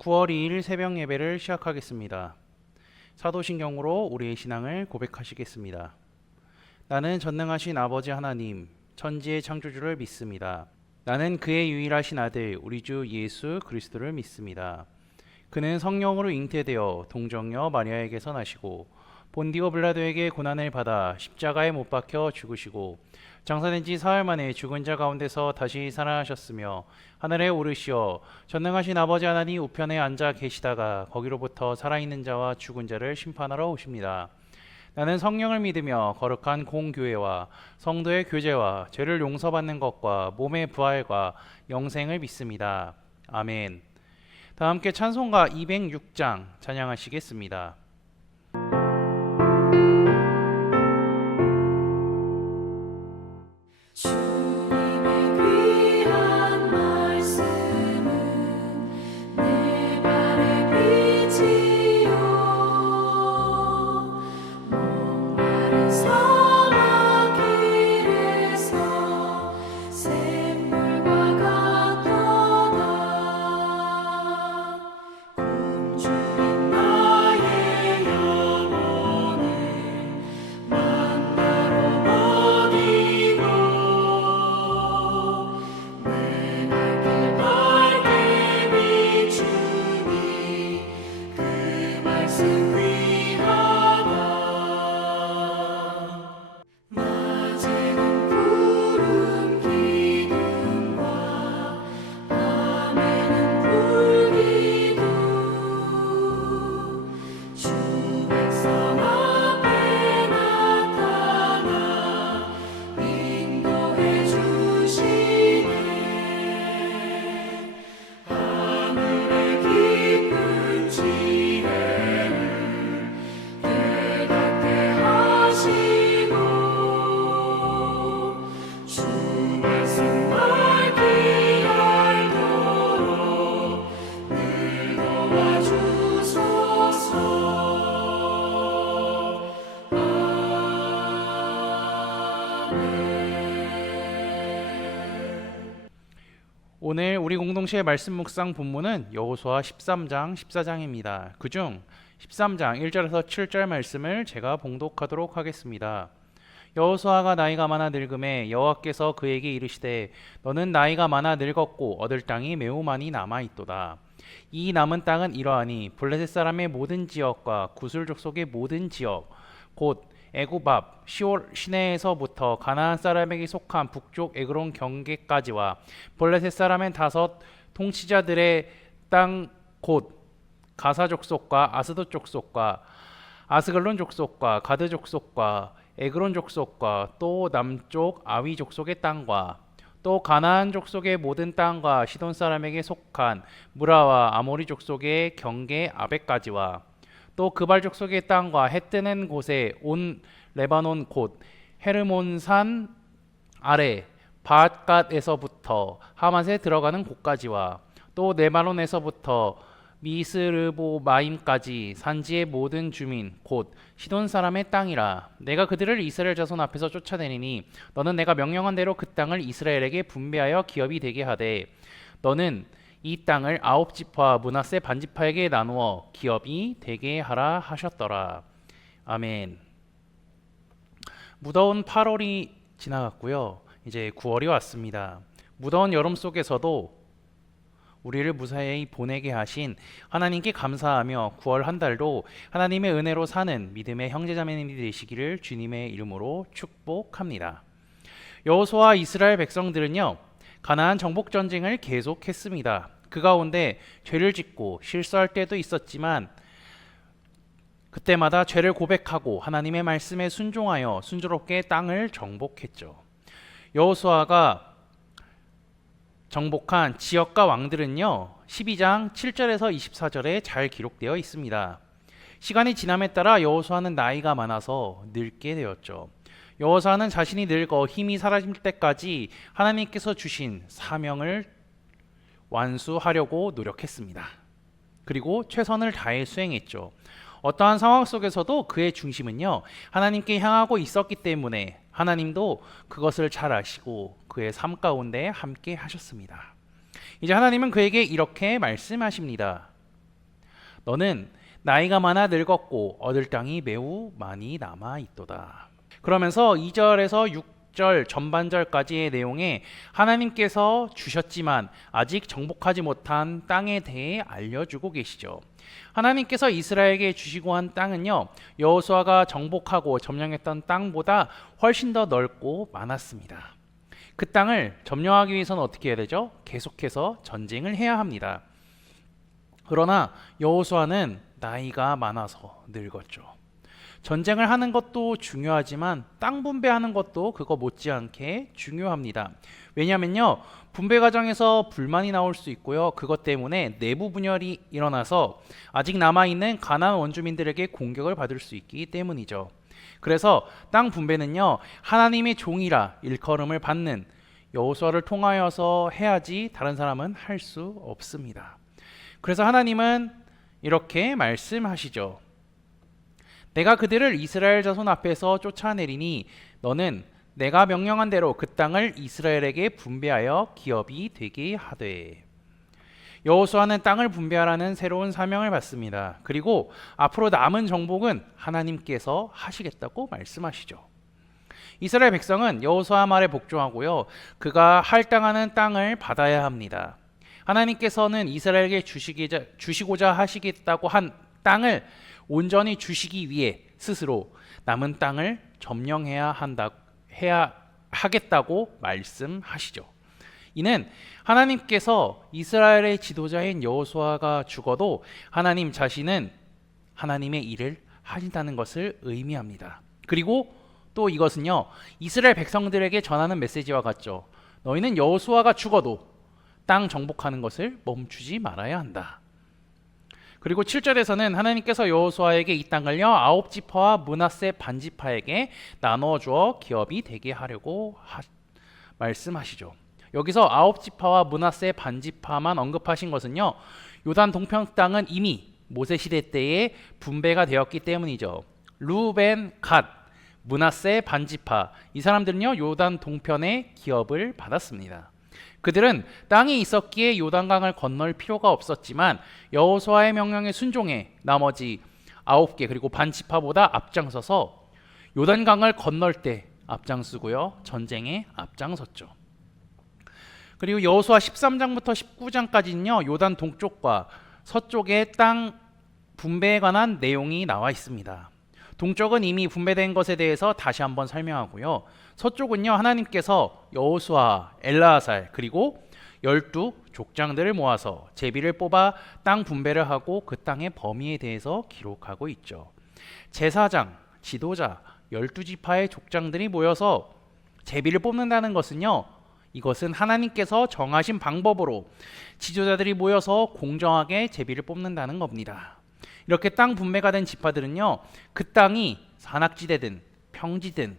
9월 2일 새벽 예배를 시작하겠습니다. 사도신경으로 우리의 신앙을 고백하시겠습니다. 나는 전능하신 아버지 하나님, 천지의 창조주를 믿습니다. 나는 그의 유일하신 아들, 우리 주 예수 그리스도를 믿습니다. 그는 성령으로 잉태되어 동정녀 마리아에게서 나시고 본디오 빌라도에게 고난을 받아 십자가에 못 박혀 죽으시고 장사된 지 사흘 만에 죽은 자 가운데서 다시 살아나셨으며 하늘에 오르시어 전능하신 아버지 하나님 우편에 앉아 계시다가 거기로부터 살아있는 자와 죽은 자를 심판하러 오십니다. 나는 성령을 믿으며 거룩한 공교회와 성도의 교제와 죄를 용서받는 것과 몸의 부활과 영생을 믿습니다. 아멘. 다 함께 찬송가 206장 찬양하시겠습니다. 오늘 우리 공동체의 말씀 묵상 본문은 여호수아 13장 14장입니다. 그중 13장 1절에서 7절 말씀을 제가 봉독하도록 하겠습니다. 여호수아가 나이가 많아 늙음에 여호와께서 그에게 이르시되 너는 나이가 많아 늙었고 얻을 땅이 매우 많이 남아 있도다. 이 남은 땅은 이러하니 블레셋 사람의 모든 지역과 구슬 족속의 모든 지역 곧 애굽 앞 시올 시내에서부터 가나안 사람에게 속한 북쪽 에그론 경계까지와 블레셋 사람의 다섯 통치자들의 땅 곧 가사 족속과 아스돗 족속과 아스글론 족속과 가드 족속과 에그론 족속과 또 남쪽 아위 족속의 땅과 또 가나안 족속의 모든 땅과 시돈 사람에게 속한 무라와 아모리 족속의 경계 아벡까지와 또 그발 족속의 땅과 해 뜨는 곳에 온 레바논 곧 헤르몬산 아래 바앗갓에서부터 하맛에 들어가는 곳까지와 또 레바논에서부터 미스르보마임까지 산지의 모든 주민 곧 시돈 사람의 땅이라. 내가 그들을 이스라엘 자손 앞에서 쫓아내리니 너는 내가 명령한 대로 그 땅을 이스라엘에게 분배하여 기업이 되게 하되 너는 이 땅을 아홉 지파 므낫세 반지파에게 나누어 기업이 되게 하라 하셨더라. 아멘. 무더운 8월이 지나갔고요. 이제 9월이 왔습니다. 무더운 여름 속에서도 우리를 무사히 보내게 하신 하나님께 감사하며 9월 한 달도 하나님의 은혜로 사는 믿음의 형제자매님이 되시기를 주님의 이름으로 축복합니다. 여호수아와 이스라엘 백성들은요, 가나안 정복 전쟁을 계속했습니다. 그 가운데 죄를 짓고 실수할 때도 있었지만 그때마다 죄를 고백하고 하나님의 말씀에 순종하여 순조롭게 땅을 정복했죠. 여호수아가 정복한 지역과 왕들은요, 12장 7절에서 24절에 잘 기록되어 있습니다. 시간이 지남에 따라 여호수아는 나이가 많아서 늙게 되었죠. 여호수아는 자신이 늙어 힘이 사라질 때까지 하나님께서 주신 사명을 완수하려고 노력했습니다. 그리고 최선을 다해 수행했죠. 어떠한 상황 속에서도 그의 중심은요, 하나님께 향하고 있었기 때문에 하나님도 그것을 잘 아시고 그의 삶 가운데 함께 하셨습니다. 이제 하나님은 그에게 이렇게 말씀하십니다. 너는 나이가 많아 늙었고 얻을 땅이 매우 많이 남아 있도다. 그러면서 2절에서 6절 전반절까지의 내용에 하나님께서 주셨지만 아직 정복하지 못한 땅에 대해 알려주고 계시죠. 하나님께서 이스라엘에게 주시고 한 땅은요, 여호수아가 정복하고 점령했던 땅보다 훨씬 더 넓고 많았습니다. 그 땅을 점령하기 위해서는 어떻게 해야 되죠? 계속해서 전쟁을 해야 합니다. 그러나 여호수아는 나이가 많아서 늙었죠. 전쟁을 하는 것도 중요하지만 땅 분배하는 것도 그거 못지않게 중요합니다. 왜냐하면요, 분배 과정에서 불만이 나올 수 있고요. 그것 때문에 내부 분열이 일어나서 아직 남아있는 가나안 원주민들에게 공격을 받을 수 있기 때문이죠. 그래서 땅 분배는요, 하나님의 종이라 일컬음을 받는 여호수아를 통하여서 해야지 다른 사람은 할 수 없습니다. 그래서 하나님은 이렇게 말씀하시죠. 내가 그들을 이스라엘 자손 앞에서 쫓아내리니 너는 내가 명령한 대로 그 땅을 이스라엘에게 분배하여 기업이 되게 하되. 여호수아는 땅을 분배하라는 새로운 사명을 받습니다. 그리고 앞으로 남은 정복은 하나님께서 하시겠다고 말씀하시죠. 이스라엘 백성은 여호수아 말에 복종하고요, 그가 할당하는 땅을 받아야 합니다. 하나님께서는 이스라엘에게 주시고자 하시겠다고 한 땅을 온전히 주시기 위해 스스로 남은 땅을 점령해야 하겠다고 말씀하시죠. 이는 하나님께서 이스라엘의 지도자인 여호수아가 죽어도 하나님 자신은 하나님의 일을 하신다는 것을 의미합니다. 그리고 또 이것은요, 이스라엘 백성들에게 전하는 메시지와 같죠. 너희는 여호수아가 죽어도 땅 정복하는 것을 멈추지 말아야 한다. 그리고 7절에서는 하나님께서 여호수아에게 이 땅을요, 9지파와 므낫세 반지파에게 나누어 주어 기업이 되게 하려고 말씀하시죠. 여기서 9지파와 므낫세 반지파만 언급하신 것은요, 요단 동편 땅은 이미 모세 시대 때에 분배가 되었기 때문이죠. 루벤, 갓, 므낫세 반지파, 이 사람들은요, 요단 동편의 기업을 받았습니다. 그들은 땅이 있었기에 요단강을 건널 필요가 없었지만 여호수아의 명령에 순종해 나머지 9개 그리고 반지파보다 앞장서서 요단강을 건널 때 앞장서고요, 전쟁에 앞장섰죠. 그리고 여호수아 13장부터 19장까지는요, 요단 동쪽과 서쪽의 땅 분배에 관한 내용이 나와 있습니다. 동쪽은 이미 분배된 것에 대해서 다시 한번 설명하고요, 서쪽은요, 하나님께서 여호수아, 엘르아살 그리고 12 족장들을 모아서 제비를 뽑아 땅 분배를 하고 그 땅의 범위에 대해서 기록하고 있죠. 제사장, 지도자, 12지파의 족장들이 모여서 제비를 뽑는다는 것은요, 이것은 하나님께서 정하신 방법으로 지도자들이 모여서 공정하게 제비를 뽑는다는 겁니다. 이렇게 땅 분배가 된 지파들은요, 그 땅이 산악지대든 평지든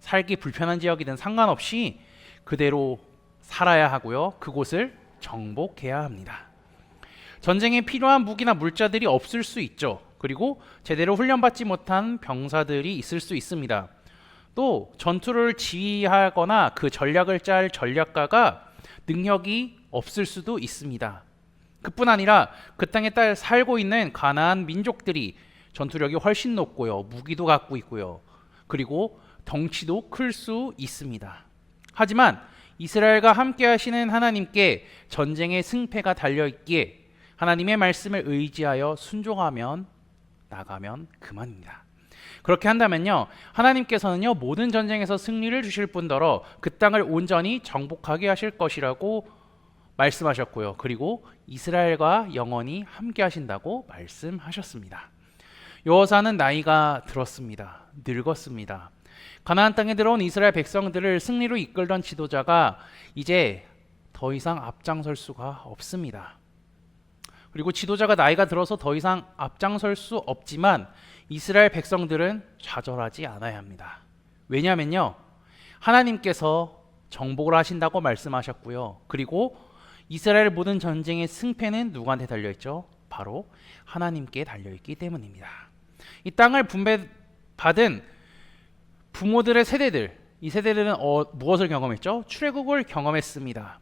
살기 불편한 지역이든 상관없이 그대로 살아야 하고요, 그곳을 정복해야 합니다. 전쟁에 필요한 무기나 물자들이 없을 수 있죠. 그리고 제대로 훈련받지 못한 병사들이 있을 수 있습니다. 또 전투를 지휘하거나 그 전략을 짤 전략가가 능력이 없을 수도 있습니다. 그뿐 아니라 그 땅에 살고 있는 가나안 민족들이 전투력이 훨씬 높고요, 무기도 갖고 있고요, 그리고 덩치도 클 수 있습니다. 하지만 이스라엘과 함께 하시는 하나님께 전쟁의 승패가 달려있기에 하나님의 말씀을 의지하여 순종하면 나가면 그만입니다. 그렇게 한다면요, 하나님께서는요, 모든 전쟁에서 승리를 주실 뿐더러 그 땅을 온전히 정복하게 하실 것이라고 말씀하셨고요, 그리고 이스라엘과 영원히 함께 하신다고 말씀하셨습니다. 여호수아는 나이가 들었습니다. 늙었습니다. 가나안 땅에 들어온 이스라엘 백성들을 승리로 이끌던 지도자가 이제 더 이상 앞장설 수가 없습니다. 그리고 지도자가 나이가 들어서 더 이상 앞장설 수 없지만 이스라엘 백성들은 좌절하지 않아야 합니다. 왜냐하면요, 하나님께서 정복을 하신다고 말씀하셨고요, 그리고 이스라엘 모든 전쟁의 승패는 누구한테 달려있죠? 바로 하나님께 달려있기 때문입니다. 이 땅을 분배받은 부모들의 세대들, 이 세대들은 무엇을 경험했죠? 출애굽을 경험했습니다.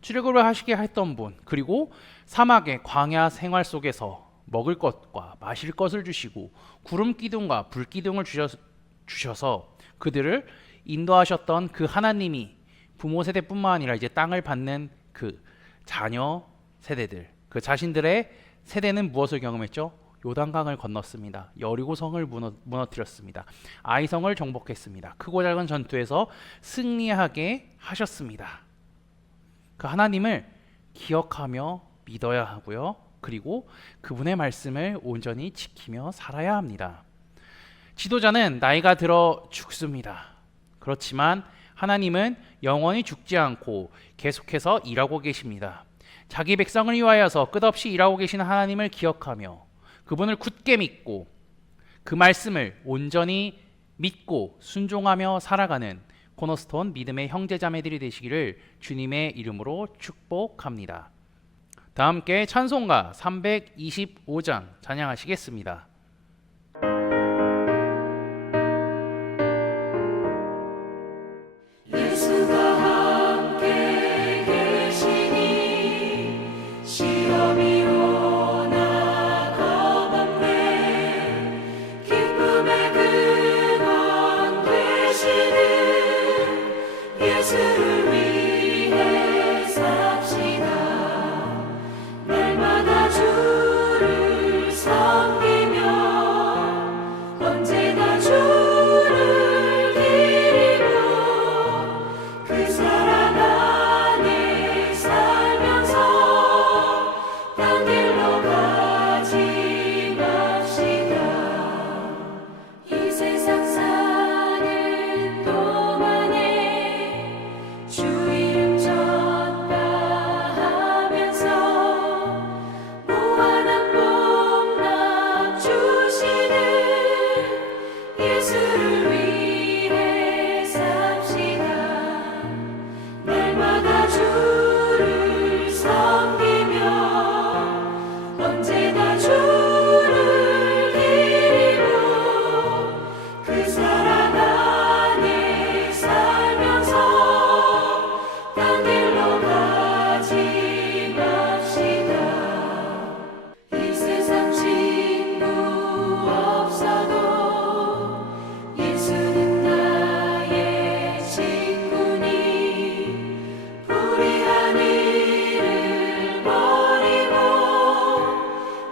출애굽을 하시게 했던 분, 그리고 사막의 광야 생활 속에서 먹을 것과 마실 것을 주시고 구름 기둥과 불 기둥을 주셔서 그들을 인도하셨던 그 하나님이 부모 세대뿐만 아니라 이제 땅을 받는 그 자녀 세대들, 그 자신들의 세대는 무엇을 경험했죠? 요단강을 건넜습니다. 여리고성을 무너뜨렸습니다. 아이성을 정복했습니다. 크고 작은 전투에서 승리하게 하셨습니다. 그 하나님을 기억하며 믿어야 하고요. 그리고 그분의 말씀을 온전히 지키며 살아야 합니다. 지도자는 나이가 들어 죽습니다. 그렇지만 하나님은 영원히 죽지 않고 계속해서 일하고 계십니다. 자기 백성을 위하여서 끝없이 일하고 계시는 하나님을 기억하며 그분을 굳게 믿고 그 말씀을 온전히 믿고 순종하며 살아가는 코너스톤 믿음의 형제자매들이 되시기를 주님의 이름으로 축복합니다. 다 함께 찬송가 325장 찬양하시겠습니다. 예수를 위해 삽시다. 날마다 주를 섬기며 언제나 주를 기리고 그 사랑 안에 살면서 딴 길로 가지 맙시다. 이 세상 사는 동안에 주 이름 전파하면서 무한한 복락 주시는 예수를 위해 삽시다. 날마다 주를 섬기며 언제나 주를 기리고 그 사랑 안에 살면서 딴 길로 가지 맙시다. 이 세상 친구 없어도 예수는 나의 친구니 불의한 일을 버리고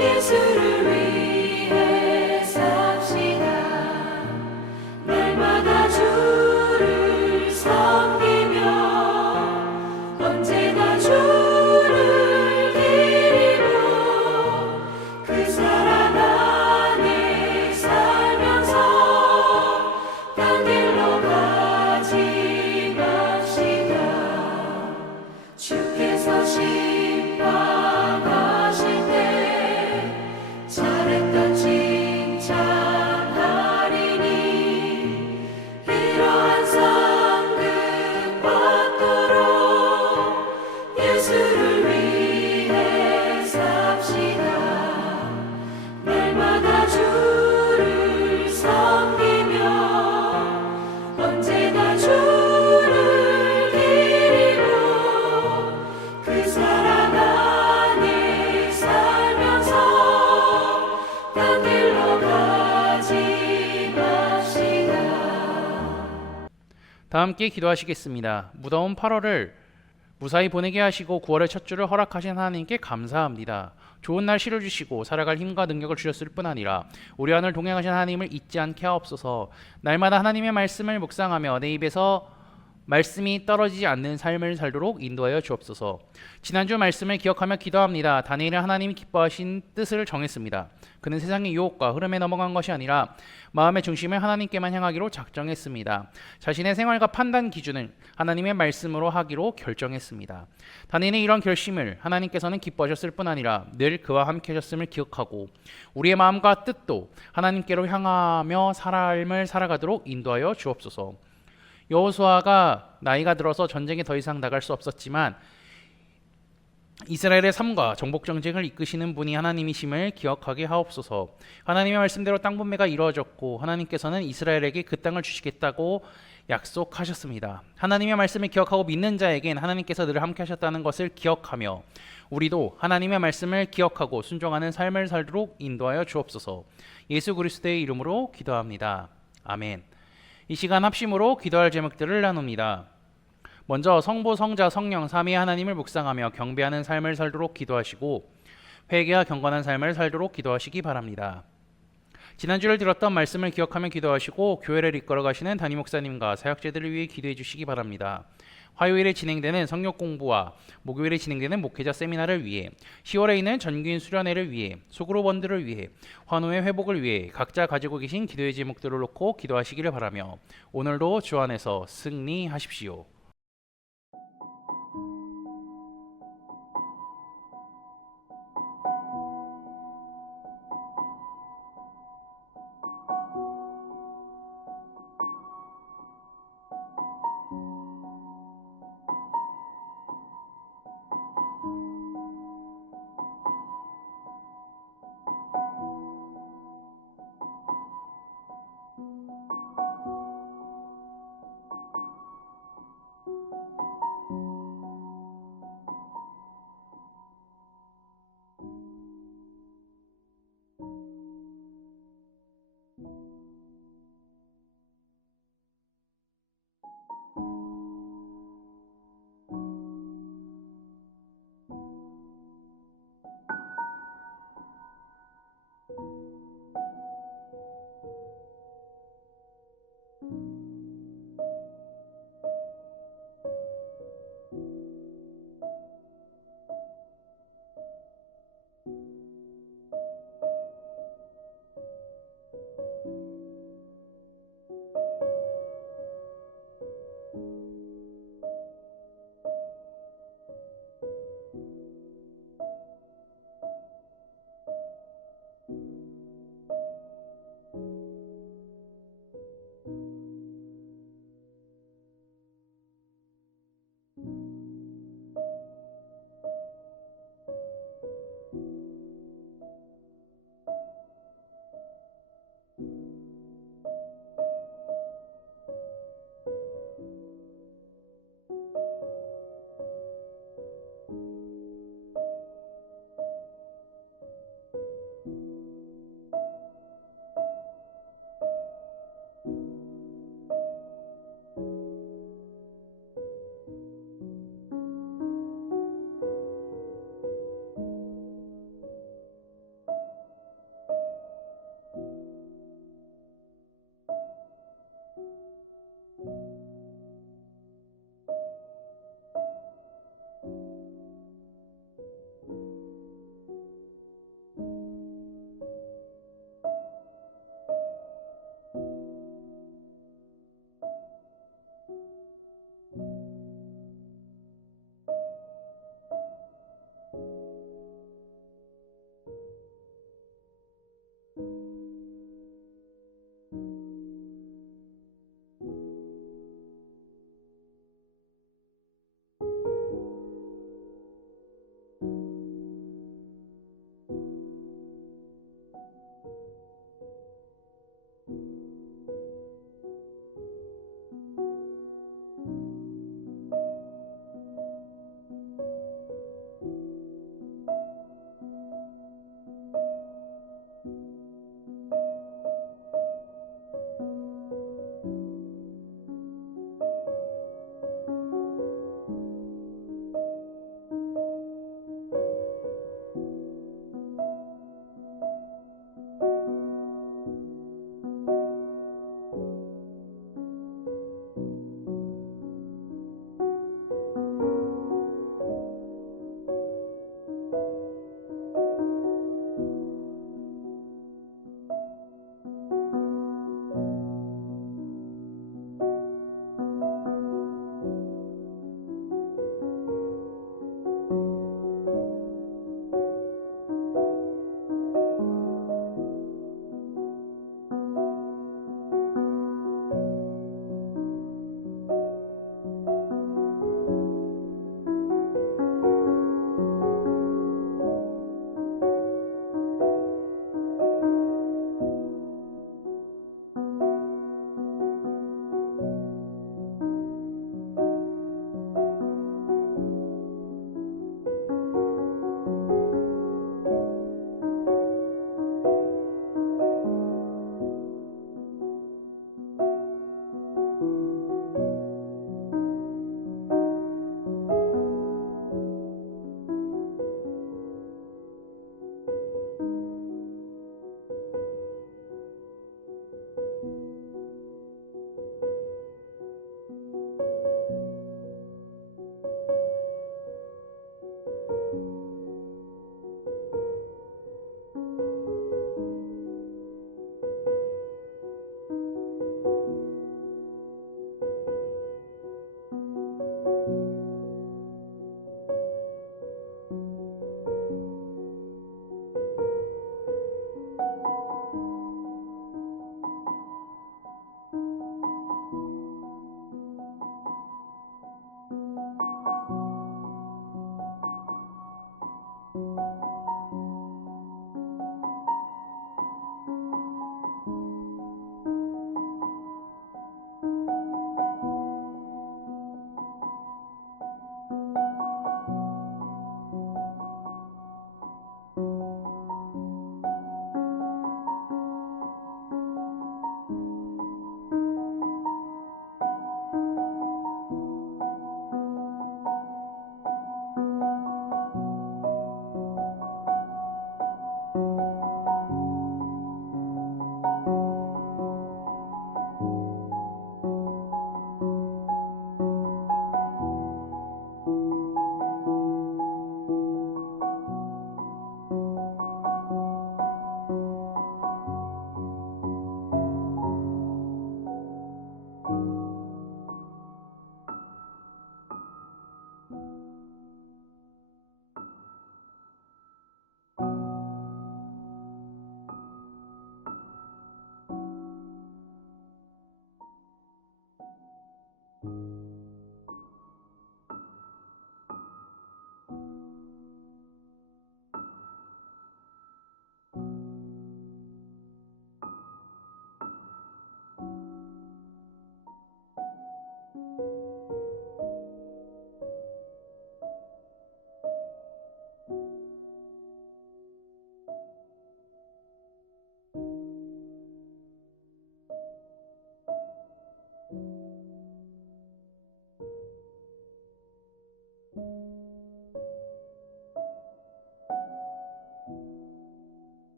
예수를 위해 삽시다. 날마다 주를 섬기며 언제나 주를 기리고 그 사랑 안에 살면서 딴 길로 가지 맙시다. 주께서 심판하실 때 잘했다 칭찬하리니 이러한 상급 받도록 예수를 위해 삽시다. 날마다 주를 섬기며 언제나 주를 기리고 그 사랑 안에 살면서 딴 길로 가지 맙시다. 다 함께 기도하시겠습니다. 무더운 8월을 무사히 보내게 하시고 9월의 첫 주를 허락하신 하나님께 감사합니다. 좋은 날씨를 주시고 살아갈 힘과 능력을 주셨을 뿐 아니라 우리 안을 동행하신 하나님을 잊지 않게 하옵소서. 날마다 하나님의 말씀을 묵상하며 내 입에서 말씀이 떨어지지 않는 삶을 살도록 인도하여 주옵소서. 지난주 말씀을 기억하며 기도합니다. 다니엘은 하나님이 기뻐하신 뜻을 정했습니다. 그는 세상의 유혹과 흐름에 넘어간 것이 아니라 마음의 중심을 하나님께만 향하기로 작정했습니다. 자신의 생활과 판단 기준을 하나님의 말씀으로 하기로 결정했습니다. 다니엘의 이런 결심을 하나님께서는 기뻐하셨을 뿐 아니라 늘 그와 함께 하셨음을 기억하고 우리의 마음과 뜻도 하나님께로 향하며 삶을 살아가도록 인도하여 주옵소서. 여호수아가 나이가 들어서 전쟁에 더 이상 나갈 수 없었지만 이스라엘의 삶과 정복 정쟁을 이끄시는 분이 하나님이심을 기억하게 하옵소서. 하나님의 말씀대로 땅 분배가 이루어졌고 하나님께서는 이스라엘에게 그 땅을 주시겠다고 약속하셨습니다. 하나님의 말씀을 기억하고 믿는 자에겐 하나님께서 늘 함께 하셨다는 것을 기억하며 우리도 하나님의 말씀을 기억하고 순종하는 삶을 살도록 인도하여 주옵소서. 예수 그리스도의 이름으로 기도합니다. 아멘. 이 시간 합심으로 기도할 제목들을 나눕니다. 먼저 성부, 성자, 성령 삼위 하나님을 묵상하며 경배하는 삶을 살도록 기도하시고 회개와 경건한 삶을 살도록 기도하시기 바랍니다. 지난주를 들었던 말씀을 기억하며 기도하시고 교회를 이끌어 가시는 담임 목사님과 사역자들을 위해 기도해 주시기 바랍니다. 화요일에 진행되는 성역 공부와 목요일에 진행되는 목회자 세미나를 위해 10월에 있는 전교인 수련회를 위해 수그룹원들을 위해 환우의 회복을 위해 각자 가지고 계신 기도의 제목들을 놓고 기도하시기를 바라며 오늘도 주 안에서 승리하십시오.